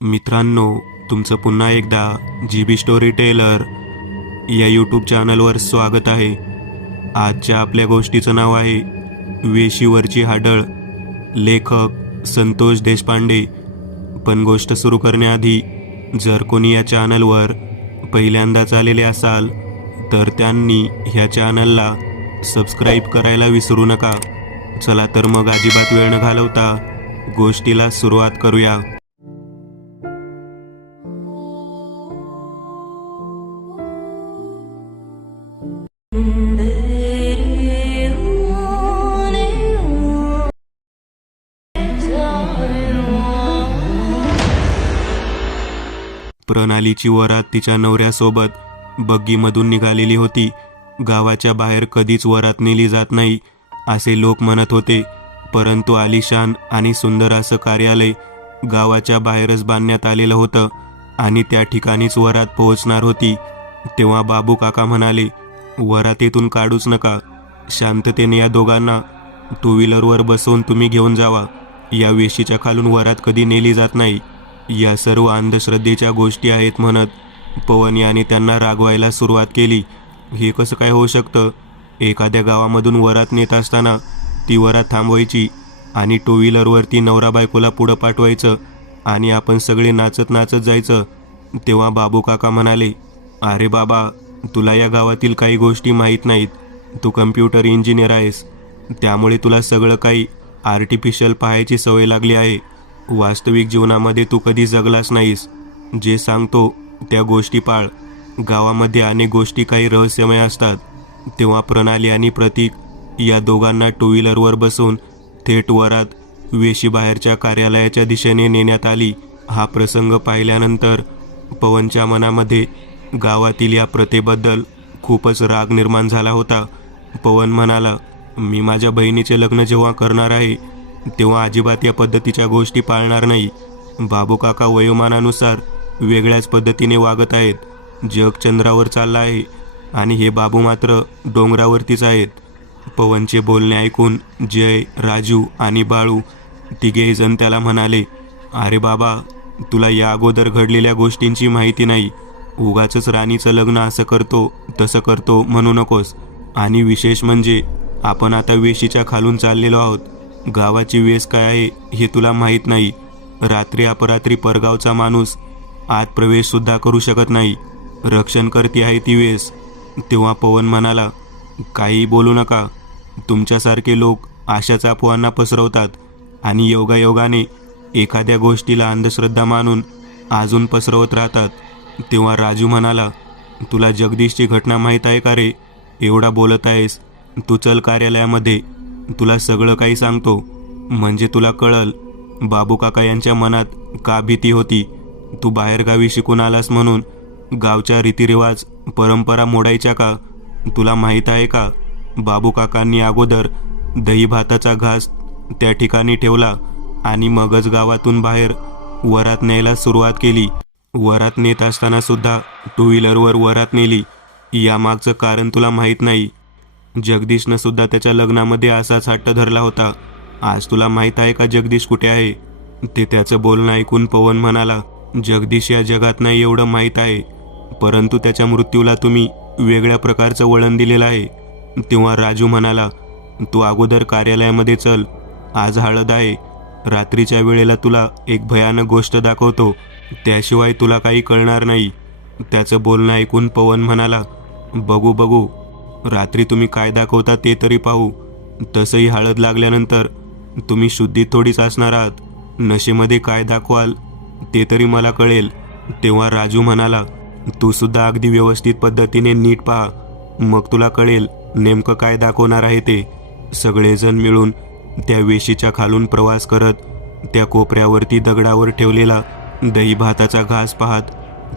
मित्रांनो, तुमचं पुन्हा एकदा GB स्टोरी टेलर या यूट्यूब चॅनलवर स्वागत आहे. आजच्या आपल्या गोष्टीचं नाव आहे वेशीवरची हाडळ. लेखक संतोष देशपांडे. पण गोष्ट सुरू करण्याआधी जर कोणी या चॅनलवर पहिल्यांदाच आलेले असाल तर त्यांनी ह्या चॅनलला सबस्क्राईब करायला विसरू नका. चला तर मग अजिबात वेळ न घालवता गोष्टीला सुरुवात करूया. प्रणालीची वरात तिच्या नवऱ्यासोबत बग्गीमधून निघालेली होती. गावाच्या बाहेर कधीच वरात नेली जात नाही असे लोक म्हणत होते, परंतु आलिशान आणि सुंदर असं कार्यालय गावाच्या बाहेरच बांधण्यात आलेलं होतं आणि त्या ठिकाणीच वरात पोहोचणार होती. तेव्हा बाबू काका म्हणाले, वरातीतून काढूच नका, शांततेने या दोघांना टू व्हीलरवर बसवून तुम्ही घेऊन जावा. या वेशीच्या खालून वरात कधी नेली जात नाही. या सर्व अंधश्रद्धेच्या गोष्टी आहेत म्हणत पवन याने त्यांना रागवायला सुरुवात केली. हे कसं काय होऊ शकतं? एखाद्या गावामधून वरात नेत असताना ती वरात थांबवायची आणि टू व्हीलरवरती नवरा बायकोला पुढं पाठवायचं आणि आपण सगळे नाचत नाचत जायचं. तेव्हा बाबू काका म्हणाले, अरे बाबा, तुला या गावातील काही गोष्टी माहीत नाहीत. तू कम्प्युटर इंजिनियर आहेस, त्यामुळे तुला सगळं काही आर्टिफिशियल पाहायची सवय लागली आहे. वास्तविक जीवनामध्ये तू कधी जगलास नाहीस. जे सांगतो त्या गोष्टी पाळ. गावामध्ये अनेक गोष्टी काही रहस्यमय असतात. तेव्हा प्रणाली आणि प्रतीक या दोघांना टू व्हीलरवर बसवून थेट वरात वेशी बाहेरच्या कार्यालयाच्या दिशेने नेण्यात आली. हा प्रसंग पाहिल्यानंतर पवनच्या मनामध्ये गावातील या प्रथेबद्दल खूपच राग निर्माण झाला होता. पवन म्हणाला, मी माझ्या बहिणीचे लग्न जेव्हा करणार आहे तेव्हा अजिबात या पद्धतीच्या गोष्टी पाळणार नाही. बाबू काका वयोमानानुसार वेगळ्याच पद्धतीने वागत आहेत. जग चंद्रावर चाललं आहे आणि हे बाबू मात्र डोंगरावरतीच आहेत. पवनचे बोलणे ऐकून जय, राजू आणि बाळू तिघेही जण त्याला म्हणाले, अरे बाबा, तुला या अगोदर घडलेल्या गोष्टींची माहिती नाही. उगाचच राणीचं लग्न असं करतो तसं करतो म्हणू नकोस. आणि विशेष म्हणजे आपण आता वेशीच्या खालून चाललेलो आहोत. गावाची वेस काय आहे हे तुला माहीत नाही. रात्री अपरात्री परगावचा माणूस आत प्रवेश सुद्धा करू शकत नाही. रक्षण करती आहे ती वेस. तेव्हा पवन म्हणाला, काही बोलू नका. तुमच्यासारखे लोक अशाच अफवांना पसरवतात आणि योगायोगाने एखाद्या गोष्टीला अंधश्रद्धा मानून अजून पसरवत राहतात. तेव्हा राजू म्हणाला, तुला जगदीशची घटना माहीत आहे का रे? एवढा बोलत आहेस, तू चल कार्यालयामध्ये, तुला सगळं काही सांगतो, म्हणजे तुला कळल बाबू काका यांच्या मनात का भीती होती. तू बाहेरगावी शिकून आलास म्हणून गावच्या रीतिरिवाज परंपरा मोडायच्या का? तुला माहीत आहे का, बाबू काकांनी अगोदर दही भाताचा घास त्या ठिकाणी ठेवला आणि मगच गावातून बाहेर वरात न्यायला सुरुवात केली. वरात नेत असताना सुद्धा टू व्हीलरवर वरात नेली. यामागचं कारण तुला माहीत नाही. जगदीशनं सुद्धा त्याच्या लग्नामध्ये असाच हट्ट धरला होता. आज तुला माहीत आहे का जगदीश कुठे आहे? ते त्याचं बोलणं ऐकून पवन म्हणाला, जगदीश या जगात नाही एवढं माहीत आहे, परंतु त्याच्या मृत्यूला तुम्ही वेगळ्या प्रकारचं वळण दिलेलं आहे. तेव्हा राजू म्हणाला, तू अगोदर कार्यालयामध्ये चल, आज हळद आहे. रात्रीच्या वेळेला तुला एक भयानक गोष्ट दाखवतो, त्याशिवाय तुला काही कळणार नाही. त्याचं बोलणं ऐकून पवन म्हणाला, बघू बघू, रात्री तुम्ही काय दाखवता ते तरी पाहू. तसंही हळद लागल्यानंतर तुम्ही शुद्धीत थोडीच असणार आहात. नशेमध्ये काय दाखवाल ते तरी मला कळेल. तेव्हा राजू म्हणाला, तू सुद्धा अगदी व्यवस्थित पद्धतीने नीट पहा, मग तुला कळेल नेमकं काय दाखवणार आहे ते. सगळेजण मिळून त्या वेशीच्या खालून प्रवास करत त्या कोपऱ्यावरती दगडावर ठेवलेला दही भाताचा घास पाहत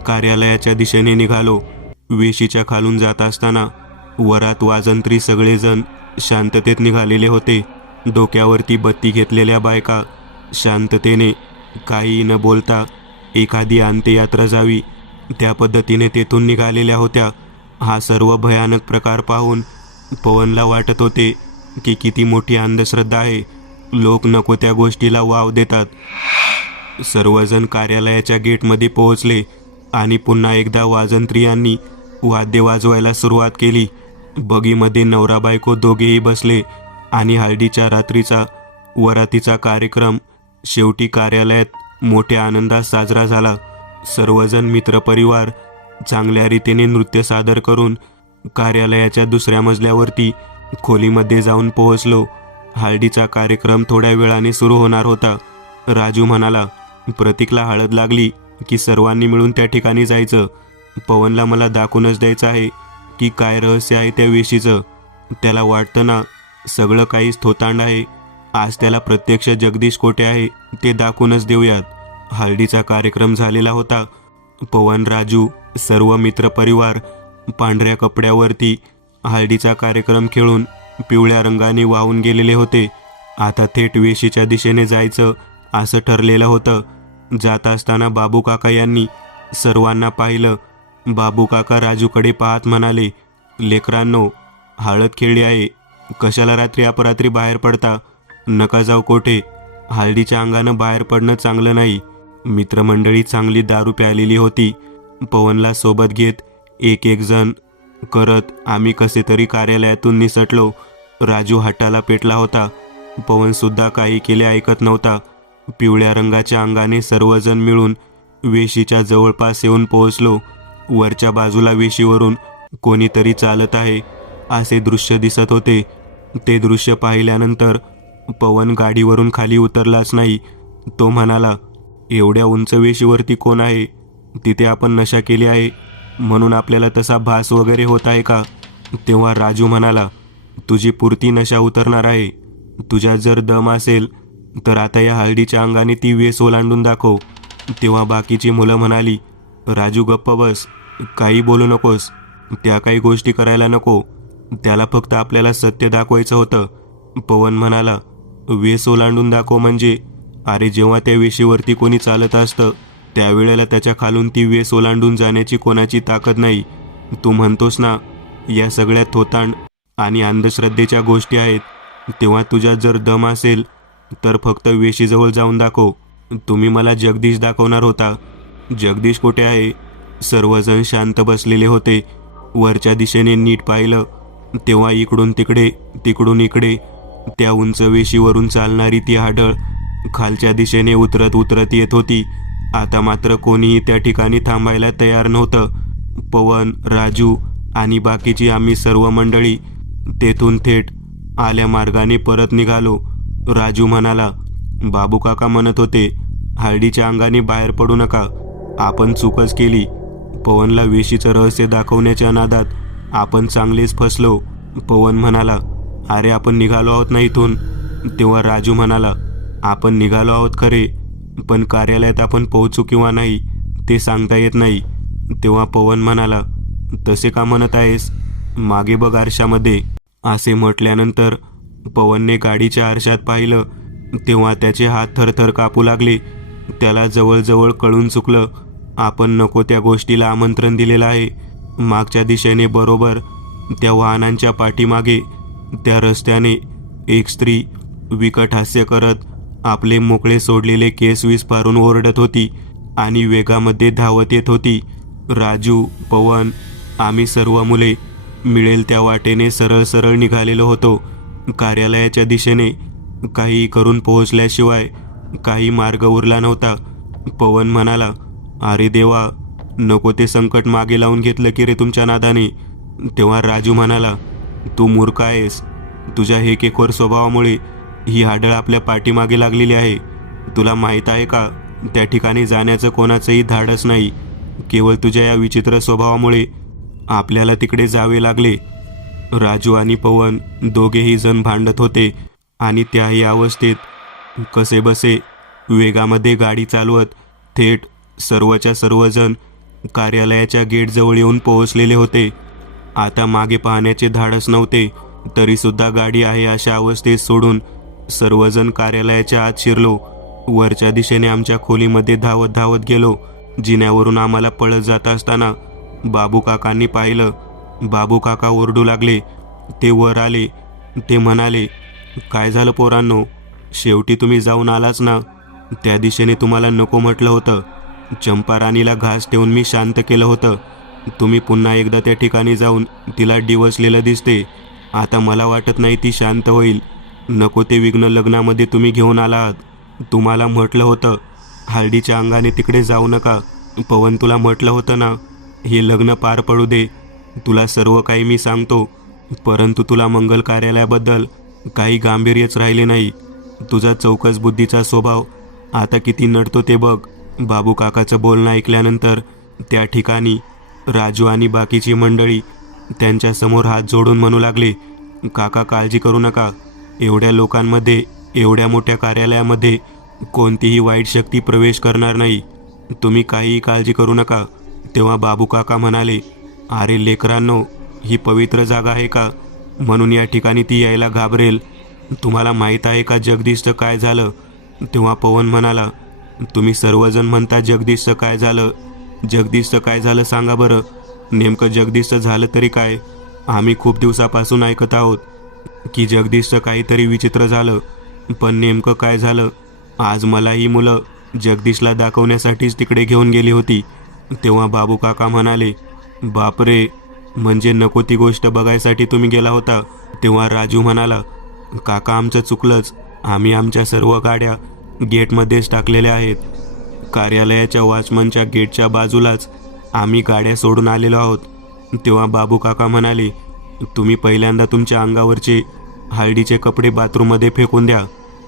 कार्यालयाच्या दिशेने निघालो. वेशीच्या खालून जात असताना वरात वाजंत्री सगळेजण शांततेत निघालेले होते. डोक्यावरती बत्ती घेतलेल्या बायका शांततेने, काही न बोलता एखादी अंत्ययात्रा जावी त्या पद्धतीने तेथून निघालेल्या होत्या. हा सर्व भयानक प्रकार पाहून पवनला वाटत होते की किती मोठी अंधश्रद्धा आहे. लोक नको त्या गोष्टीला वाव देतात. सर्वजण कार्यालयाच्या गेटमध्ये पोहोचले आणि पुन्हा एकदा वाजंत्रियांनी वाद्य वाजवायला सुरुवात केली. बगीमध्ये नवरा बायको दोघेही बसले आणि हळदीच्या रात्रीचा वरातीचा कार्यक्रम शेवटी कार्यालयात मोठ्या आनंदात साजरा झाला. सर्वजण मित्रपरिवार चांगल्या रीतीने नृत्य सादर करून कार्यालयाच्या दुसऱ्या मजल्यावरती खोलीमध्ये जाऊन पोहोचलो. हळदीचा कार्यक्रम थोड्या वेळाने सुरू होणार होता. राजू म्हणाला, प्रतीकला हळद लागली की सर्वांनी मिळून त्या ठिकाणी जायचं. पवनला मला दाखवूनच द्यायचं आहे की काय रहस्य आहे त्या वेशीचं. त्याला वाटतं ना सगळं काहीच थोतांड आहे. आज त्याला प्रत्यक्ष जगदीश कोठे आहे ते दाखवूनच देऊयात. हळदीचा कार्यक्रम झालेला होता. पवन, राजू, सर्व मित्रपरिवार पांढऱ्या कपड्यावरती हळदीचा कार्यक्रम खेळून पिवळ्या रंगाने वाहून गेलेले होते. आता थेट वेशीच्या दिशेने जायचं असं ठरलेलं होतं. जात असताना बाबू काका यांनी सर्वांना पाहिलं. बाबू काका राजूकडे पाहत म्हणाले, लेकरांनो, हळद खेळली आहे, कशाला रात्री अपरात्री बाहेर पडता? नका जाऊ कोठे. हळदीच्या अंगानं बाहेर पडणं चांगलं नाही. मित्रमंडळी चांगली दारू प्यालेली होती. पवनला सोबत घेत एक एक जण करत आम्ही कसे तरी कार्यालयातून निसटलो. राजू हट्टाला पेटला होता. पवनसुद्धा काही केले ऐकत नव्हता. पिवळ्या रंगाच्या अंगाने सर्वजण मिळून वेशीच्या जवळपास येऊन पोहोचलो. वरच्या बाजूला वेशीवरून कोणीतरी चालत आहे असे दृश्य दिसत होते. ते दृश्य पाहिल्यानंतर पवन गाडीवरून खाली उतरलाच नाही. तो म्हणाला, एवढ्या उंच वेशीवरती कोण आहे? तिथे आपण नशा केली आहे म्हणून आपल्याला तसा भास वगैरे होत आहे का? तेव्हा राजू म्हणाला, तुझी पुरती नशा उतरणार आहे. तुझ्यात जर दम असेल तर आता या हळदीच्या अंगाने ती वेस ओलांडून दाखव. तेव्हा बाकीची मुलं म्हणाली, राजू गप्प बस, काही बोलू नकोस, त्या काही गोष्टी करायला नको, त्याला फक्त आपल्याला सत्य दाखवायचं होतं. पवन म्हणाला, वेस ओलांडून दाखव म्हणजे? अरे जेव्हा त्या वेशीवरती कोणी चालत असतं त्यावेळेला त्याच्या खालून ती वेस ओलांडून जाण्याची कोणाची ताकद नाही. तू म्हणतोस ना या सगळ्या थोतांड आणि अंधश्रद्धेच्या गोष्टी आहेत, तेव्हा तुझ्यात जर दम असेल तर फक्त वेशीजवळ जाऊन दाखव. तुम्ही मला जगदीश दाखवणार होता. जगदीश कुठे आहे? सर्वजण शांत बसलेले होते. वरच्या दिशेने नीट पाहिलं तेव्हा इकडून तिकडे तिकडून इकडे त्या उंच वेशीवरून चालणारी ती आढळ खालच्या दिशेने उतरत उतरत येत होती. आता मात्र कोणीही त्या ठिकाणी थांबायला तयार नव्हतं. पवन, राजू आणि बाकीची आम्ही सर्व मंडळी तेथून थेट आल्या मार्गाने परत निघालो. राजू म्हणाला, बाबू काका म्हणत होते हळदीच्या अंगाने बाहेर पडू नका. आपण चूकच केली. पवनला वेशीचं रहस्य दाखवण्याच्या नादात आपण चांगलेच फसलो. पवन म्हणाला, अरे आपण निघालो आहोत ना इथून. तेव्हा राजू म्हणाला, आपण निघालो आहोत खरे, पण कार्यालयात आपण पोहोचू किंवा नाही ते सांगता येत नाही. तेव्हा पवन म्हणाला, तसे का म्हणत आहेस? मागे बघ आरशामध्ये. असे म्हटल्यानंतर पवनने गाडीच्या आरशात पाहिलं तेव्हा त्याचे हात थरथर कापू लागले. त्याला जवळजवळ कळून चुकलं, आपण नको त्या गोष्टीला आमंत्रण दिलेलं आहे. मागच्या दिशेने बरोबर त्या वाहनांच्या पाठीमागे त्या रस्त्याने एक स्त्री विकट हास्य करत आपले मोकळे सोडलेले केस विस्फारून ओरडत होती आणि वेगामध्ये धावत येत होती. राजू, पवन, आम्ही सर्व मुले मिळेल त्या वाटेने सरळ सरळ निघालेलो होतो. कार्यालयाच्या दिशेने काही करून पोहोचल्याशिवाय काही मार्ग उरला नव्हता. पवन म्हणाला, अरे देवा, नको ते संकट मागे लावून घेतलं की रे तुमच्या नादाने. तेव्हा राजू म्हणाला, तू मूर्ख आहेस. तुझ्या हेकेखोर स्वभावामुळे ही आढळ आपल्या पाठीमागे लागलेली आहे. तुला माहीत आहे का, त्या ठिकाणी जाण्याचं कोणाचंही धाडस नाही. केवळ तुझ्या या विचित्र स्वभावामुळे आपल्याला तिकडे जावे लागले. राजू आणि पवन दोघेही जण भांडत होते आणि त्याही अवस्थेत कसेबसे वेगामध्ये गाडी चालवत थेट सर्वच्या सर्वजण कार्यालयाच्या गेटजवळ येऊन पोहोचलेले होते. आता मागे पाहण्याचे धाडस नव्हते. तरीसुद्धा गाडी आहे अशा अवस्थेत सोडून सर्वजण कार्यालयाच्या आत शिरलो. वरच्या दिशेने आमच्या खोलीमध्ये धावत धावत गेलो. जिन्यावरून आम्हाला पळत जात असताना बाबू काकांनी पाहिलं. बाबू काका ओरडू लागले. ते वर आले. ते म्हणाले, काय झालं पोरांनो, शेवटी तुम्ही जाऊन आलाच ना. त्या दिशेने तुम्हाला नको म्हटलं होतं. चंपा राणीला घास ठेवून मी शांत केलं होतं. तुम्ही पुन्हा एकदा त्या ठिकाणी जाऊन तिला डिवचलेलं दिसते. आता मला वाटत नाही ती शांत होईल. नको ते विघ्न लग्नामध्ये तुम्ही घेऊन आलात. तुम्हाला म्हटलं होतं हळदीच्या अंगाने तिकडे जाऊ नका. पवन, तुला म्हटलं होतं ना, हे लग्न पार पडू दे, तुला सर्व काही मी सांगतो. परंतु तुला मंगल कार्यालयाबद्दल काही गांभीर्यच राहिले नाही. तुझा चौकस बुद्धीचा स्वभाव आता किती नडतो ते बघ. बाबू काकाचं बोलणं ऐकल्यानंतर त्या ठिकाणी राजू आणि बाकीची मंडळी त्यांच्यासमोर हात जोडून म्हणू लागले, काका काळजी करू नका. एवढ्या लोकांमध्ये, एवढ्या मोठ्या कार्यालयामध्ये कोणतीही वाईट शक्ती प्रवेश करणार नाही. तुम्ही काहीही काळजी करू नका. तेव्हा बाबू काका म्हणाले, अरे लेकरांनो, ही पवित्र जागा आहे का म्हणून या ठिकाणी ती यायला घाबरेल? तुम्हाला माहीत आहे का जगदीशचं काय झालं? तेव्हा पवन म्हणाला, तुम्ही सर्वजण म्हणता जगदीशचं काय झालं, जगदीशचं काय झालं सांगा बरं. नेमकं जगदीशचं झालं तरी काय? आम्ही खूप दिवसापासून ऐकत आहोत की जगदीशचं काहीतरी विचित्र झालं, पण नेमकं काय झालं? आज मला ही मुलं जगदीशला दाखवण्यासाठीच तिकडे घेऊन गेली होती. तेव्हा बाबू काका म्हणाले, बापरे, म्हणजे नको ती गोष्ट बघायसाठी तुम्ही गेला होता? तेव्हा राजू म्हणाला, काका आमचं चुकलंच. आम्ही आमच्या सर्व गाड्या गेटमध्येच टाकलेल्या आहेत. कार्यालयाच्या वॉचमनच्या गेटच्या बाजूलाच आम्ही गाड्या सोडून आलेलो आहोत. तेव्हा बाबू काका म्हणाले, तुम्ही पहिल्यांदा तुमच्या अंगावरचे हळदीचे कपडे बाथरूममध्ये फेकून द्या.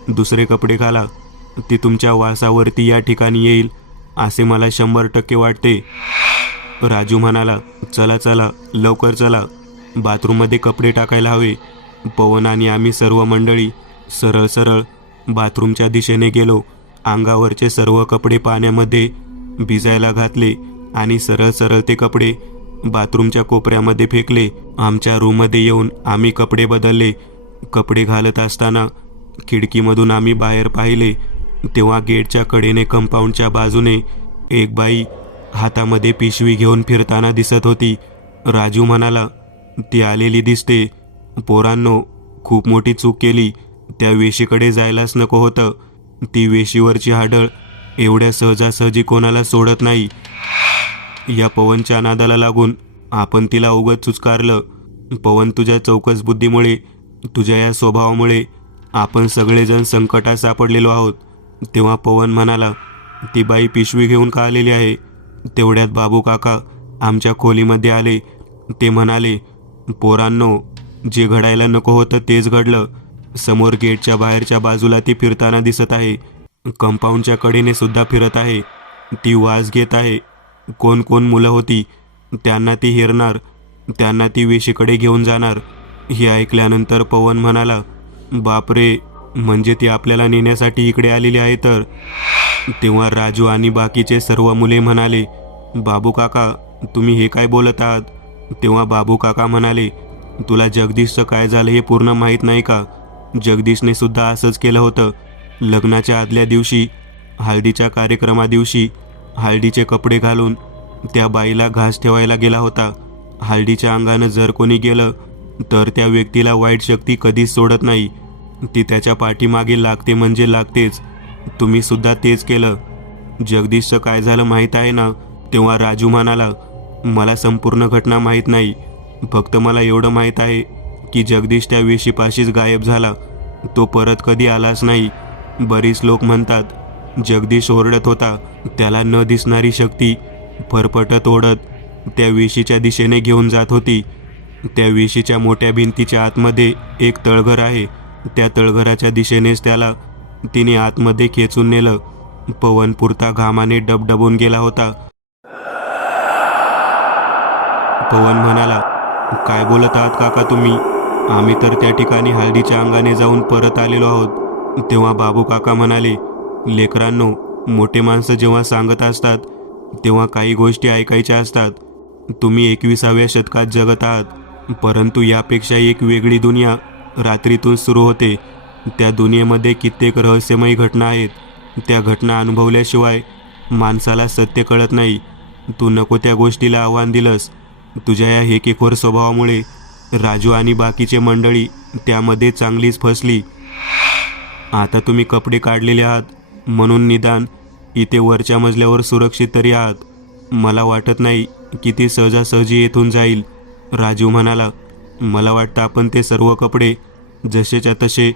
दुसरे कपडे घाला. ती तुमच्या वासावरती या ठिकाणी येईल असे मला 100% वाटते. राजू म्हणाला, चला चला, लवकर चला, बाथरूममध्ये कपडे टाकायला हवे. पवन आणि आम्ही सर्व मंडळी सरळ सरळ बाथरूमच्या दिशेने गेलो. अंगावरचे सर्व कपडे पाण्यामध्ये भिजायला घातले आणि सरळ सरळ ते कपडे बाथरूमच्या कोपऱ्यामध्ये फेकले. आमच्या रूममध्ये येऊन आम्ही कपडे बदलले. कपडे घालत असताना खिडकीमधून आम्ही बाहेर पाहिले, तेव्हा गेटच्या कडेने कंपाऊंडच्या बाजूने एक बाई हातामध्ये पिशवी घेऊन फिरताना दिसत होती. राजू म्हणाला, ती आलेली दिसते. पोरांनो, खूप मोठी चूक केली. त्या वेशीकडे जायलाच नको होतं. ती वेशीवरची हाडळ एवढ्या सहजासहजी कोणाला सोडत नाही. या पवनच्या नादाला लागून आपण तिला उगाच चुचकारलं. पवन, तुझ्या चौकस बुद्धीमुळे, तुझ्या या स्वभावामुळे आपण सगळेजण संकटात सापडलेलो आहोत. तेव्हा पवन म्हणाला, ती बाई पिशवी घेऊन का आलेली आहे? तेवढ्यात बाबू काका आमच्या खोलीमध्ये आले. ते म्हणाले, पोरांनो, जे घडायला नको होतं तेच घडलं. समोर गेटच्या बाहेरच्या बाजूला ती फिरताना दिसत आहे. कंपाऊंडच्या कडेने सुद्धा फिरत आहे. ती वास घेत आहे. कोण कोण मुलं होती, त्यांना ती हेरणार, त्यांना ती वेशीकडे घेऊन जाणार. हे ऐकल्यानंतर पवन म्हणाला, बापरे, म्हणजे ती आपल्याला नेण्यासाठी इकडे आलेली आहे तर? तेव्हा राजू आणि बाकीचे सर्व मुले म्हणाले, बाबू काका, तुम्ही हे काय बोलत आहात? तेव्हा बाबू काका म्हणाले, तुला जगदीशचं काय झालं हे पूर्ण माहीत नाही का? जगदीशने सुद्धा असंच केलं होतं. लग्नाच्या आदल्या दिवशी, हळदीच्या कार्यक्रमादिवशी हळदीचे कपडे घालून त्या बाईला घास ठेवायला गेला होता. हळदीच्या अंगानं जर कोणी गेलं तर त्या व्यक्तीला वाईट शक्ती कधीच सोडत नाही. ती त्याच्या पाठीमागे लागते म्हणजे लागतेच. तुम्ही सुद्धा तेच केलं. जगदीशचं काय झालं माहीत आहे ना? तेव्हा राजू म्हणाला, मला संपूर्ण घटना माहीत नाही. फक्त मला एवढं माहीत आहे की जगदीश त्या वेशीपाशीच गायब झाला. तो परत कधी आलाच नाही. बरीच लोक म्हणतात जगदीश ओरडत होता. त्याला न दिसणारी शक्ती फरफटत ओढत त्या वेशीच्या दिशेने घेऊन जात होती. त्या वेशीच्या मोठ्या भिंतीच्या आतमध्ये एक तळघर आहे. त्या तळघराच्या दिशेनेच त्याला तिने आतमध्ये खेचून नेलं. पवन पुरता घामाने डबडबून गेला होता. पवन म्हणाला, काय बोलत आहात काका तुम्ही? आम्ही तर त्या ठिकाणी हळदीच्या अंगाने जाऊन परत आलेलो आहोत. तेव्हा बाबू काका म्हणाले, लेकरांनो, मोठे माणसं जेव्हा सांगत असतात तेव्हा काही गोष्टी ऐकायच्या असतात. तुम्ही 21व्या शतकात जगत आहात, परंतु यापेक्षा एक वेगळी दुनिया रात्रीतून सुरू होते. त्या दुनियेमध्ये कित्येक रहस्यमयी घटना आहेत. त्या घटना अनुभवल्याशिवाय माणसाला सत्य कळत नाही. तू नको त्या गोष्टीला आव्हान दिलंस. तुझ्या या हेकेखोर स्वभावामुळे राजू आणि बाकीचे मंडळी त्यामध्ये चांगलीच फसली. आता तुम्ही कपडे काढलेले आहात, म्हणून निदान इथे वरच्या मजल्यावर सुरक्षित तरी आहात. मला वाटत नाही की ती सहजासहजी येथून जाईल. राजीव म्हणाला. मला वाटतं आपण ते सर्व कपडे जसेच्या तसे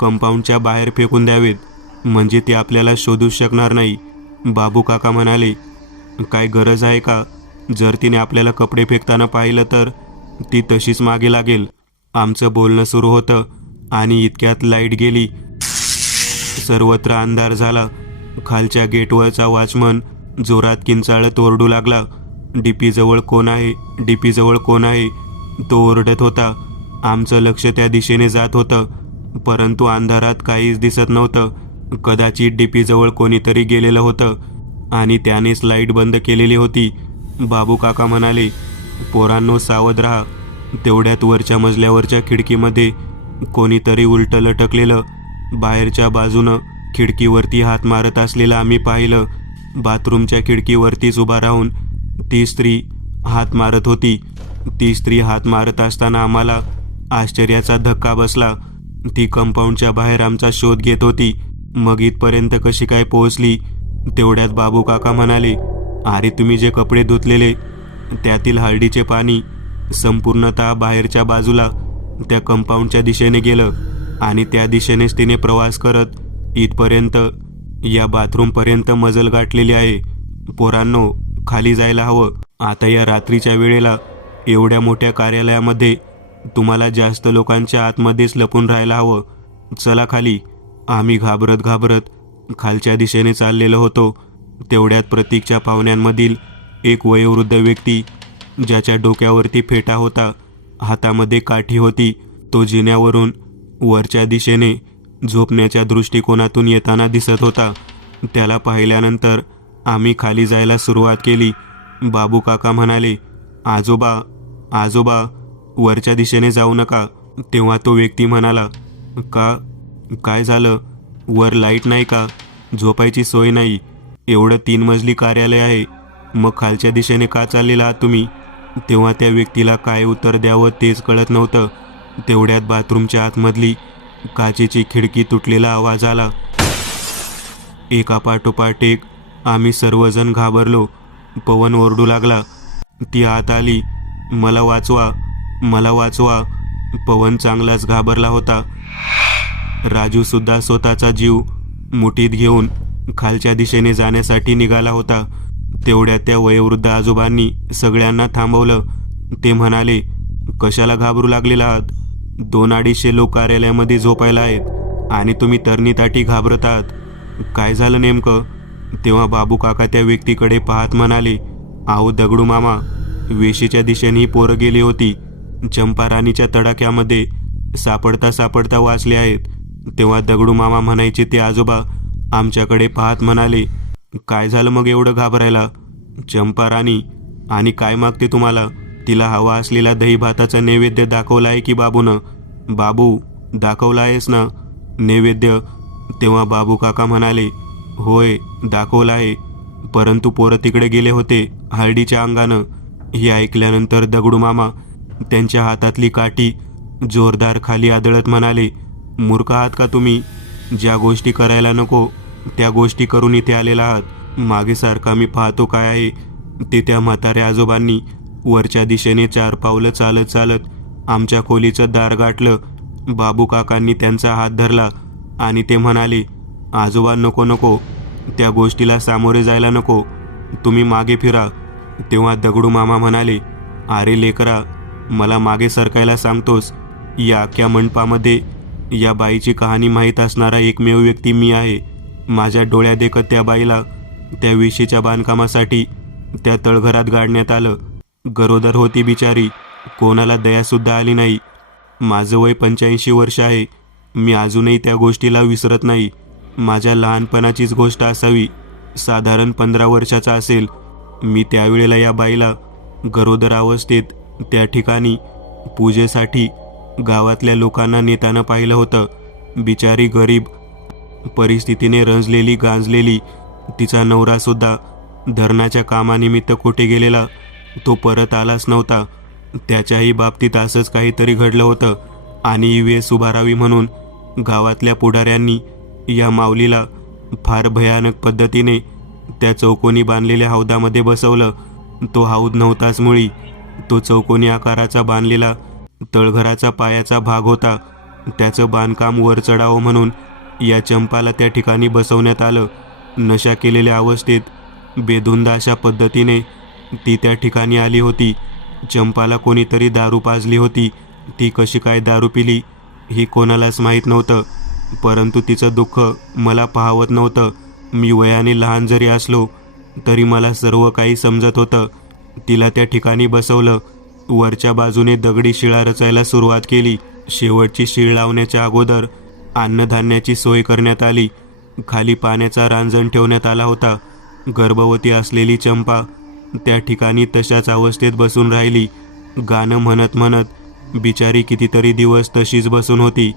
कंपाऊंडच्या बाहेर फेकून द्यावेत, म्हणजे ती आपल्याला शोधूच शकणार नाही. बाबू काका म्हणाले. काय गरज आहे का? जर तिने आपल्याला कपडे फेकताना पाहिलं तर ती तशीच मागे लागेल. आमचं बोलणं सुरू होतं आणि इतक्यात लाईट गेली. सर्वत्र अंधार झाला. खालच्या गेटवरचा वॉचमन जोरात किंचाळत ओरडू लागला. डीपीजवळ कोण आहे? डीपीजवळ कोण आहे? तो ओरडत होता. आमचं लक्ष त्या दिशेने जात होतं, परंतु अंधारात काहीच दिसत नव्हतं. कदाचित डीपीजवळ कोणीतरी गेलेलं होतं आणि त्यानेच लाईट बंद केलेली होती. बाबू काका म्हणाले. पोरांनो, सावध राहा. तेवढ्यात वरच्या मजल्यावरच्या खिडकीमध्ये कोणीतरी उलटं लटकलेलं बाहेरच्या बाजूनं खिडकीवरती हात मारत असलेलं आम्ही पाहिलं. बाथरूमच्या खिडकीवरतीच उभा राहून ती स्त्री हात मारत होती. ती स्त्री हात मारत असताना आम्हाला आश्चर्याचा धक्का बसला. ती कंपाऊंडच्या बाहेर आमचा शोध घेत होती. मग इथपर्यंत कशी काय पोहोचली? तेवढ्यात बाबू काका म्हणाले. अरे, तुम्ही जे कपडे धुतलेले त्यातील हळदीचे पाणी संपूर्णतः बाहेरच्या बाजूला त्या कंपाऊंडच्या दिशेने गेलं आणि त्या दिशेनेच तिने प्रवास करत इथपर्यंत या बाथरूमपर्यंत मजल गाठलेली आहे. पोरांनो, खाली जायला हवं. आता या रात्रीच्या वेळेला एवढ्या मोठ्या कार्यालयामध्ये तुम्हाला जास्त लोकांच्या आतमध्येच लपून राहायला हवं. चला खाली. आम्ही घाबरत घाबरत खालच्या दिशेने चाललेलो होतो. तेवढ्यात प्रतीकच्या पाहुण्यांमधील एक वयोवृद्ध व्यक्ती, ज्याच्या डोक्यावरती फेटा होता, हातामध्ये काठी होती, तो जिन्यावरून वरच्या दिशेने झोपण्याच्या दृष्टिकोनातून येताना दिसत होता. त्याला पाहिल्यानंतर आम्ही खाली जायला सुरुवात केली. बाबू काका म्हणाले. आजोबा, आजोबा, वरच्या दिशेने जाऊ नका. तेव्हा तो व्यक्ती म्हणाला. का? काय झालं? वर लाईट नाही का? झोपायची सोय नाही? एवढं 3 मजली कार्यालय आहे, मग खालच्या दिशेने का चाललेला आहात तुम्ही? तेव्हा त्या व्यक्तीला काय उत्तर द्यावं तेच कळत नव्हतं. तेवढ्यात बाथरूमच्या आतमधली काचेची खिडकी तुटलेला आवाज आला. एकापाठोपाठ एक आम्ही सर्वजण घाबरलो. पवन ओरडू लागला. ती आत आली. मला वाचवा, मला वाचवा. पवन चांगलाच घाबरला होता. राजू सुद्धा स्वतःचा जीव मुठीत घेऊन खालच्या दिशेने जाण्यासाठी निघाला होता. तेवढ्यात त्या वयोवृद्ध आजोबांनी सगळ्यांना थांबवलं. ते म्हणाले. कशाला घाबरू लागलेला आहात? 200-250 लोक कार्यालयामध्ये झोपायला आहेत आणि तुम्ही तरणीताठी घाबरत आहात. काय झालं नेमकं? तेव्हा बाबू काका त्या व्यक्तीकडे पाहत म्हणाले. आहो दगडू मामा, वेशीच्या दिशेने ही पोरं गेली होती. चंपा राणीच्या तडाख्यामध्ये सापडता सापडता वाचले आहेत. तेव्हा दगडू मामा म्हणायचे ते आजोबा आमच्याकडे पाहत म्हणाले. काय झालं मग एवढं घाबरायला? चंपा राणी, आणि काय मागते तुम्हाला? तिला हवा असलेला दही भाताचा नैवेद्य दाखवला आहे की बाबूनं? बाबू, दाखवला आहेस ना नैवेद्य? तेव्हा बाबू काका म्हणाले. होय, दाखवला आहे, परंतु पोरं तिकडे गेले होते हळदीच्या अंगानं. हे ऐकल्यानंतर दगडू मामा त्यांच्या हातातली काठी जोरदार खाली आदळत म्हणाले. मूर्ख आहात का तुम्ही? ज्या गोष्टी करायला नको त्या गोष्टी करून इथे आलेला आहात. मागे सारखा मी पाहतो काय आहे ते. त्या म्हाताऱ्या आजोबांनी वरच्या दिशेने 4 पावलं चालत चालत आमच्या खोलीचं दार गाठलं. बाबू काकांनी त्यांचा हात धरला आणि ते म्हणाले. आजोबा, नको नको, त्या गोष्टीला सामोरे जायला नको. तुम्ही मागे फिरा. तेव्हा दगडू मामा म्हणाले. अरे लेकरा, मला मागे सरकायला सांगतोस? या अख्ख्या मंडपामध्ये या बाईची कहाणी माहीत असणारा एकमेव व्यक्ती मी आहे. माझ्या डोळ्यादेखत त्या बाईला त्या वेशीच्या बांधकामासाठी त्या तळघरात गाडण्यात आलं. गरोदर होती बिचारी. कोणाला दयासुद्धा आली नाही. माझं वय 85 वर्ष आहे. मी अजूनही त्या गोष्टीला विसरत नाही. माझ्या लहानपणाचीच गोष्ट असावी. साधारण 15 वर्षाचा असेल. मी त्यावेळेला या बाईला गरोदर अवस्थेत त्या ठिकाणी पूजेसाठी गावातल्या लोकांना नेताना पाहिलं होतं. बिचारी गरीब, परिस्थितीने रंजलेली गांजलेली. तिचा नवरासुद्धा धरणाच्या कामानिमित्त कुठे गेलेला, तो परत आलाच नव्हता. त्याच्याही बाबतीत असंच काहीतरी घडलं होतं आणि ही वेस उभारावी म्हणून गावातल्या पुढाऱ्यांनी या माऊलीला फार भयानक पद्धतीने त्या चौकोनी बांधलेल्या हौदामध्ये बसवलं. तो हौद नव्हताच मुळी, तो चौकोनी आकाराचा बांधलेला तळघराचा पायाचा भाग होता. त्याचं बांधकाम वर चढावं म्हणून या चंपाला त्या ठिकाणी बसवण्यात आलं. नशा केलेल्या अवस्थेत बेधुंद अशा पद्धतीने ती त्या ठिकाणी आली होती. चंपाला कोणीतरी दारू पाजली होती. ती कशी काय दारू पिली ही कोणालाच माहीत नव्हतं, परंतु तिचं दुःख मला पाहवत नव्हतं. मी वयाने लहान जरी असलो तरी मला सर्व काही समजत होतं. तिला त्या ठिकाणी बसवलं. वरच्या बाजूने दगडी शिळा रचायला सुरुवात केली. शेवटची शीळ लावण्याच्या अगोदर अन्नधान्याची सोय करण्यात आली. खाली पाण्याचा रांजण ठेवण्यात आला होता. गर्भवती असलेली चंपा त्या ठिकाणी तशाच अवस्थेत बसून राहिली. गाणं म्हणत म्हणत बिचारी कितीतरी दिवस तशीच बसून होती.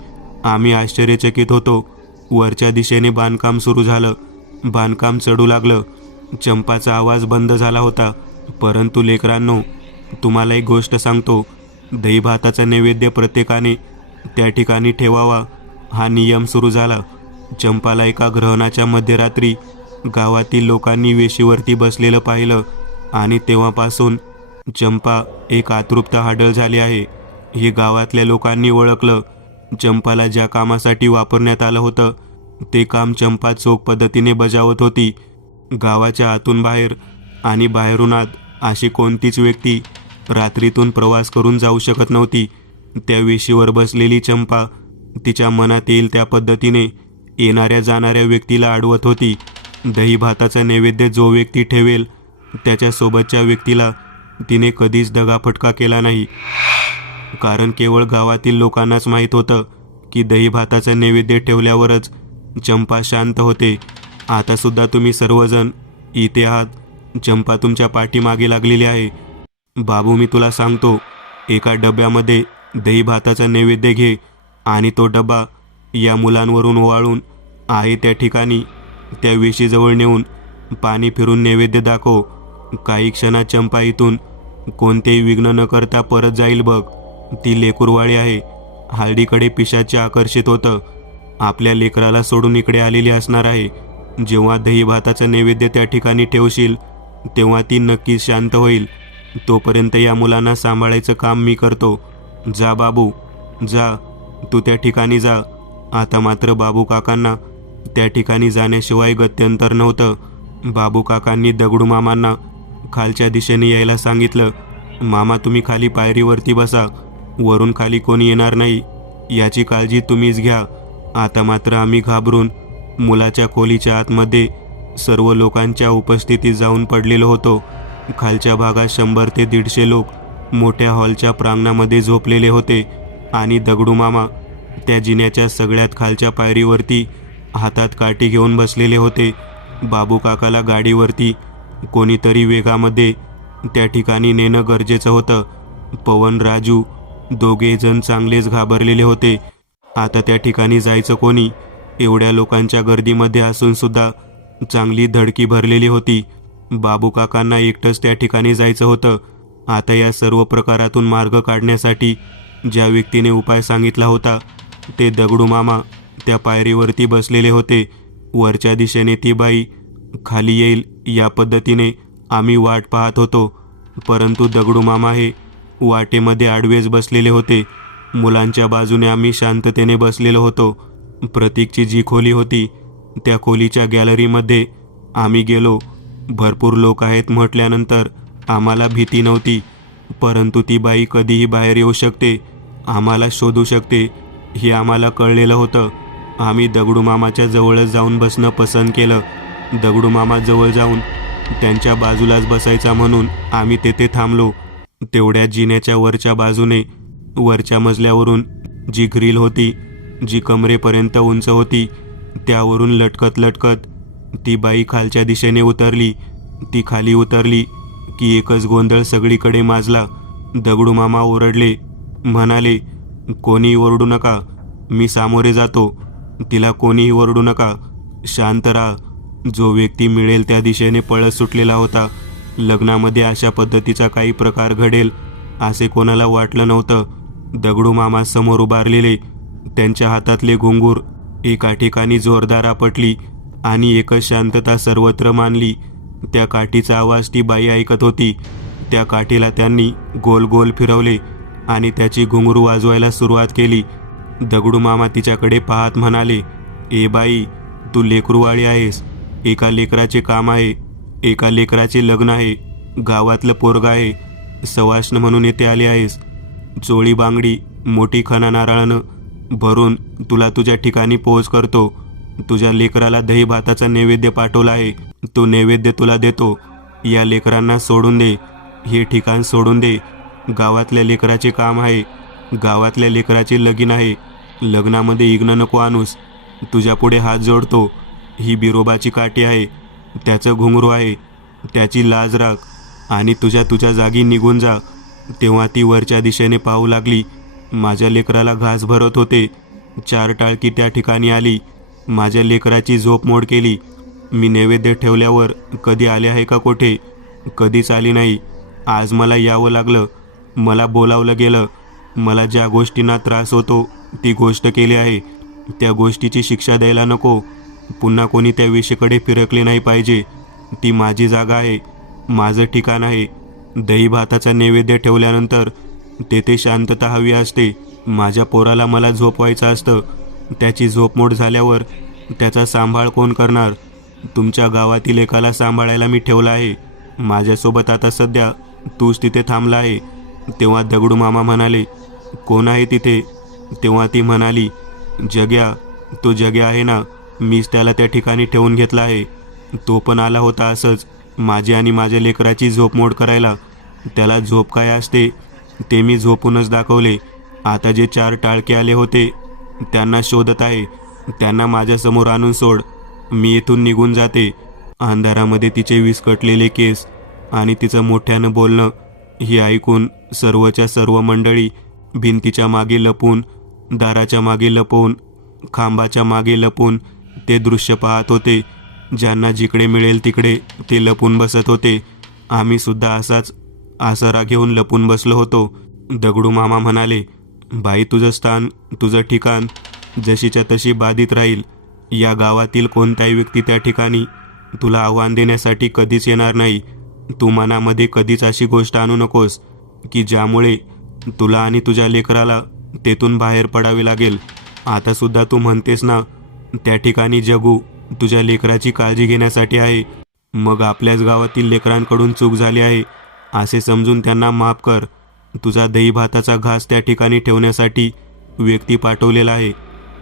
आम्ही आश्चर्यचकित होतो. वरच्या दिशेने बांधकाम सुरू झालं. बांधकाम चढू लागलं. चंपाचा आवाज बंद झाला होता. परंतु लेकरांनो, तुम्हाला एक गोष्ट सांगतो. दही भाताचा नैवेद्य प्रत्येकाने त्या ठिकाणी ठेवावा हा नियम सुरू झाला. चंपाला एका ग्रहणाच्या मध्यरात्री गावातील लोकांनी वेशीवरती बसलेलं पाहिलं आणि तेव्हापासून चंपा एक आतृप्त हाडळ झाली आहे हे गावातल्या लोकांनी ओळखलं. चंपाला ज्या कामासाठी वापरण्यात आलं होतं ते काम चंपा चोख पद्धतीने बजावत होती. गावाच्या आतून बाहेर आणि बाहेरून आत अशी कोणतीच व्यक्ती रात्रीतून प्रवास करून जाऊ शकत नव्हती. त्या वेशीवर बसलेली चंपा तिच्या मनात येईल त्या पद्धतीने येणाऱ्या जाणाऱ्या व्यक्तीला अडवत होती. दही भाताचा नैवेद्य जो व्यक्ती ठेवेल त्याच्यासोबतच्या व्यक्तीला तिने कधीच दगाफटका केला नाही, कारण केवळ गावातील लोकांनाच माहीत होतं की दही भाताचा नैवेद्य ठेवल्यावरच चंपा शांत होते. आता सुद्धा तुम्ही सर्वजण इथे आहात. चंपा तुमच्या पाठीमागे लागलेली आहे. बाबू, मी तुला सांगतो, एका डब्यामध्ये दही भाताचा नैवेद्य घे आणि तो डबा या मुलांवरून ओवाळून आहे त्या ठिकाणी त्या वेशीजवळ नेऊन पाणी फिरून नैवेद्य दाखव. काही क्षणात चंपा इथून कोणतेही विघ्न न करता परत जाईल बघ. ती लेकुरवाळी आहे. हळदीकडे पिशाचे आकर्षित होतं. आपल्या लेकराला सोडून इकडे आलेली असणार आहे. जेव्हा दही भाताचं नैवेद्य त्या ठिकाणी ठेवशील तेव्हा ती नक्कीच शांत होईल. तोपर्यंत या मुलांना सांभाळायचं काम मी करतो. जा बाबू, जा, तू त्या ठिकाणी जा. आता मात्र बाबू काकांना त्या ठिकाणी जाण्याशिवाय गत्यंतर नव्हतं. बाबू काकांनी दगडू मामांना खालच्या दिशेने यायला सांगितलं. मामा, तुम्ही खाली पायरीवरती बसा. वरून खाली कोणी येणार नाही याची काळजी तुम्हीच घ्या. आता मात्र आम्ही घाबरून मुलाच्या खोलीच्या आतमध्ये सर्व लोकांच्या उपस्थितीत जाऊन पडलेलो होतो. खालच्या भागात 100 ते 150 लोक मोठ्या हॉलच्या प्रांगणामध्ये झोपलेले होते आणि दगडू मामा त्या जिन्याच्या सगळ्यात खालच्या पायरीवरती हातात काठी घेऊन बसलेले होते. बाबू काकाला गाडीवरती कोणीतरी वेगामध्ये त्या ठिकाणी नेणं गरजेचं होतं. पवन, राजू दोघे जण चांगलेच घाबरलेले होते. आता त्या ठिकाणी जायचं कोणी? एवढ्या लोकांच्या गर्दीमध्ये असून सुद्धा चांगली धडकी भरलेली होती. बाबू काकांना एकटंच त्या ठिकाणी जायचं होतं. आता या सर्व प्रकारातून मार्ग काढण्यासाठी ज्या व्यक्तीने उपाय सांगितला होता ते दगडू मामा त्या पायरीवरती बसलेले होते. वरच्या दिशेने ती बाई खाली येईल या पद्धतीने आम्ही वाट पाहत होतो, परंतु दगडू मामा हे वाटेमध्ये आडवेच बसलेले होते. मुलांच्या बाजूने आम्ही शांततेने बसलेलो होतो. प्रतीकची जी खोली होती त्या खोलीच्या गॅलरीमध्ये आम्ही गेलो. भरपूर लोक आहेत म्हटल्यानंतर आम्हाला भीती नव्हती, परंतु ती बाई कधीही बाहेर येऊ शकते, आम्हाला शोधू शकते हे आम्हाला कळलेलं होतं. आम्ही दगडू मामाच्या जवळच जाऊन बसणं पसंत केलं. दगडू मामा जवळ जाऊन त्यांच्या बाजूलाच बसायचा म्हणून आम्ही तेथे थांबलो. तेवढ्या जिन्याच्या वरच्या बाजूने वरच्या मजल्यावरून जी ग्रिल होती, जी कमरेपर्यंत उंच होती, त्यावरून लटकत लटकत ती बाई खालच्या दिशेने उतरली. ती खाली उतरली की एकच गोंधळ सगळीकडे माजला. दगडू मामा ओरडले, म्हणाले, कोणीही ओरडू नका, मी सामोरे जातो. तिला कोणीही ओरडू नका, शांत राहा. जो व्यक्ती मिळेल त्या दिशेने पळत सुटलेला होता. लग्नामध्ये अशा पद्धतीचा काही प्रकार घडेल असे कोणाला वाटलं नव्हतं. दगडू मामा समोर उभारलेले, त्यांच्या हातातले घुंगूर एका ठिकाणी जोरदार आपटली आणि एकच शांतता सर्वत्र मानली. त्या काठीचा आवाज ती बाई ऐकत होती. त्या काठीला त्यांनी गोल गोल फिरवले आणि त्याची घुंगरू वाजवायला सुरुवात केली. दगडू मामा तिच्याकडे पाहत म्हणाले, ए बाई, तू लेकरूवाळी आहेस. एका लेकराचे काम आहे, एका लेकराचे लग्न आहे, गावातलं पोरगा आहे, सवाष्ण म्हणून येथे आली आहेस. चोळी बांगडी मोठी खणा नारळानं भरून तुला तुझ्या ठिकाणी पोहोच करतो. तुझ्या लेकराला दही भाताचा नैवेद्य पाठवला आहे, तो नैवेद्य तुला देतो. या लेकरांना सोडून दे, हे ठिकाण सोडून दे. गावातल्या लेकराचे काम आहे, गावातल्या लेकराचे लगीन आहे, लग्नामध्ये इग्न नको आणूस. तुझ्या पुढे हात जोडतो. ही बिरोबाची काठी आहे, त्याचं घुंगरू आहे, त्याची लाज राख आणि तुझ्या जागी निघून जा. तेव्हा ती वरच्या दिशेने पाहू लागली. माझ्या लेकराला घास भरत होते. 4 टाळकी त्या ठिकाणी आली. माझ्या लेकराची झोप मोड केली. मी नैवेद्य ठेवल्यावर कधी आले आहे का कोठे? कधीच आली नाही. आज मला यावं लागलं, मला बोलावलं गेलं. मला ज्या गोष्टींना त्रास होतो ती गोष्ट केली आहे, त्या गोष्टीची शिक्षा द्यायला नको. पुन्हा कोणी त्या विषयीकडे फिरकले नाही पाहिजे. ती माझी जागा आहे, माझं ठिकाण आहे. दही भाताचा नैवेद्य ठेवल्यानंतर तेथे शांतता हवी असते. माझ्या पोराला मला झोपवायचं असतं. त्याची झोपमोड झाल्यावर त्याचा सांभाळ कोण करणार? तुमच्या गावातील एकाला सांभाळायला मी ठेवलं आहे. माझ्यासोबत आता सध्या तूच तिथे थांबला आहे. तेव्हा दगडू मामा म्हणाले, कोण आहे तिथे? तेव्हा ती म्हणाली, जग्या. तो जग्या आहे ना, मीच त्याला त्या ठिकाणी ठेवून घेतला आहे. तो पण आला होता असंच माझी आणि माझ्या लेकराची झोपमोड करायला. त्याला झोप काय असते ते मी झोपूनच दाखवले. आता जे 4 टाळके आले होते त्यांना शोधत आहे. त्यांना माझ्यासमोर आणून सोड, मी इथून निघून जाते. अंधारामध्ये तिचे विस्कटलेले केस आणि तिचं मोठ्यानं बोलणं हे ऐकून सर्वच्या सर्व मंडळी भिंतीच्या मागे लपून, दाराच्या मागे लपवून, खांबाच्या मागे लपून ते दृश्य पाहत होते. ज्यांना जिकडे मिळेल तिकडे ते लपून बसत होते. आम्ही सुद्धा असाच आसरा घेऊन लपून बसलो होतो. दगडू मामा म्हणाले, बाई, तुझं स्थान, तुझं ठिकाण जशीच्या तशी बाधित राहील. या गावातील कोणताही व्यक्ती त्या ठिकाणी तुला आव्हान देण्यासाठी कधीच येणार नाही. तू मनामध्ये कधीच अशी गोष्ट आणू नकोस की ज्यामुळे तुला आणि तुझ्या लेकराला तेथून बाहेर पडावे लागेल. आता सुद्धा तू म्हणतेस ना, त्या ठिकाणी जगू तुझ्या लेकराची काळजी घेण्यासाठी आहे. मग आपल्याच गावातील लेकरांकडून चूक झाली आहे असे समजून त्यांना माफ कर. तुझा दही भाताचा घास त्या ठिकाणी ठेवण्यासाठी व्यक्ती पाठवलेला आहे.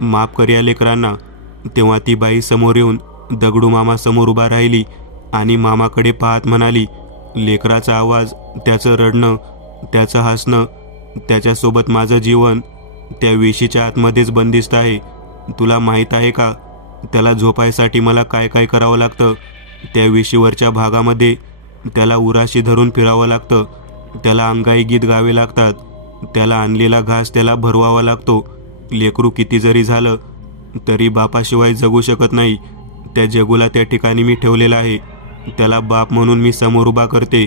माफ कर या लेकरांना. तेव्हा ती बाई समोर येऊन दगडू मामा समोर उभा राहिली आणि मामाकडे पाहत म्हणाली, लेकराचा आवाज, त्याचं रडणं, त्याचं हसणं, त्याच्यासोबत माझं जीवन त्या वेशीच्या आतमध्येच बंदिस्त आहे. तुला माहीत आहे का, त्याला झोपायसाठी मला काय काय करावं लागतं? त्या वेशीवरच्या भागामध्ये त्याला उराशी धरून फिरावं लागतं. त्याला अंगाई गीत गावे लागतात. त्याला आणलेला घास त्याला भरवावा लागतो. लेकरू किती जरी झालं तरी बापाशिवाय जगू शकत नाही. त्या जगूला त्या ठिकाणी मी ठेवलेला आहे. त्याला बाप म्हणून मी समोर उभा करते.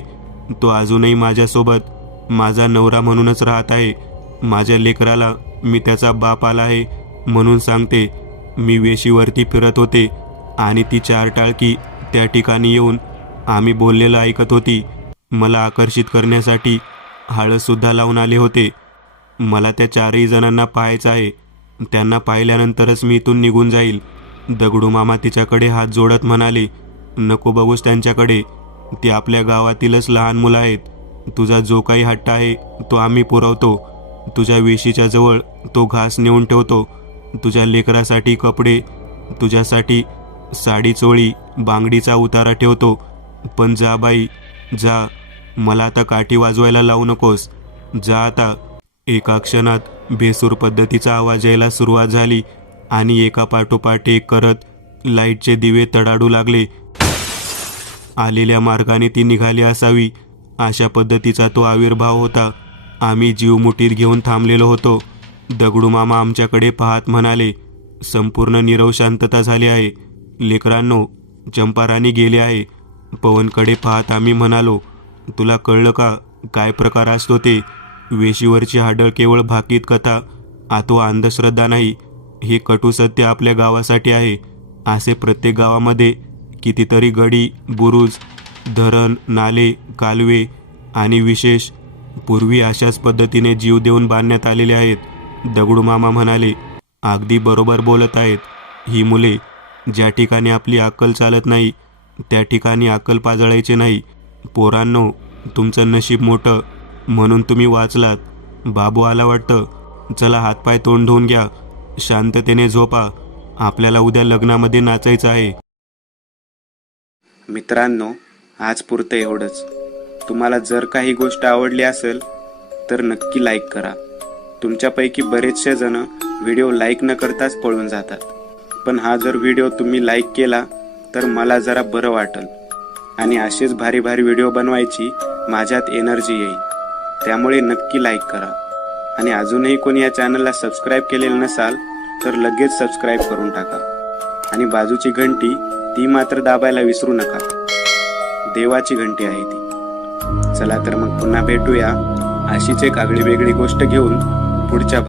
तो अजूनही माझ्यासोबत माझा नवरा म्हणूनच राहत आहे. माझ्या लेकराला मी त्याचा बाप आला आहे म्हणून सांगते. मी वेशीवरती फिरत होते आणि ती 4 टाळकी त्या ठिकाणी येऊन आम्ही बोललेलं ऐकत होती. मला आकर्षित करण्यासाठी हळदसुद्धा लावून आले होते. मला त्या 4ही जणांना पाहायचं आहे. त्यांना पाहिल्यानंतरच मी इथून निघून जाईल. दगडू मामा तिच्याकडे हात जोडत म्हणाले, नको बघूस त्यांच्याकडे. ती आपल्या गावातीलच लहान मुलं आहेत. तुझा जो काही हट्ट आहे तो आम्ही पुरवतो. तुझ्या वेशीच्या जवळ तो घास नेऊन ठेवतो. तुझ्या लेकरासाठी कपडे, तुझ्यासाठी साडी, चोळी, बांगडीचा उतारा ठेवतो. पण जा बाई, जा. मला आता काठी वाजवायला लावू नकोस. जा आता. एका क्षणात बेसूर पद्धतीचा आवाज यायला सुरुवात झाली आणि एका पाठोपाठ एक करत लाईटचे दिवे तडाडू लागले. आलेल्या मार्गाने ती निघाली असावी अशा पद्धतीचा तो आविर्भाव होता. आम्ही जीव मुठीत घेऊन थांबलेलो होतो. दगडू मामा आमच्याकडे पाहत म्हणाले, संपूर्ण नीरव शांतता झाली आहे. लेकरांनो, चंपाराणी गेली आहे. पवनकडे पाहत आम्ही म्हणालो, तुला कळलं का काय प्रकार असतो ते? वेशीवरची हाडळ केवळ भाकीत कथा, अथवा अंधश्रद्धा नाही. हे कटू सत्य आपल्या गावासाठी आहे. असे प्रत्येक गावामध्ये कितीतरी गडी, बुरुज, धरण, नाले, कालवे आणि विशेष पूर्वी अशाच पद्धतीने जीव देऊन बांधण्यात आलेले आहेत. दगडूमामा म्हणाले, अगदी बरोबर बोलत आहेत. ही मुले, ज्या ठिकाणी आपली अक्कल चालत नाही त्या ठिकाणी अक्कल पाजळायचे नाही. पोरांनो, तुमचं नशीब मोठं म्हणून तुम्ही वाचलात. बाबू आला वाटतं. चला हातपाय तोंड धुवून घ्या, शांततेने झोपा. आपल्याला उद्या लग्नामध्ये नाचायचं आहे. मित्रांनो, आज पुरतं एवढंच. तुम्हाला जर काही गोष्ट आवडली असेल तर नक्की लाईक करा. तुमच्यापैकी बरेचसे जण व्हिडिओ लाईक न करताच पळून जातात, पण हा जर व्हिडिओ तुम्ही लाईक केला तर मला जरा बरं वाटेल आणि असेच भारी भारी व्हिडिओ बनवायची माझ्यात एनर्जी येईल. त्यामुळे नक्की लाईक करा. आणि अजूनही कोणी या चॅनलला सबस्क्राईब केलेलं नसाल तर लगेच सबस्क्राईब करून टाका. आणि बाजूची घंटी ती मात्र दाबायला विसरू नका. देवाची घंटी आहे ती. चला तर मग पुन्हा भेटूया अशीच एक आगळी वेगळी गोष्ट घेऊन पुढच्या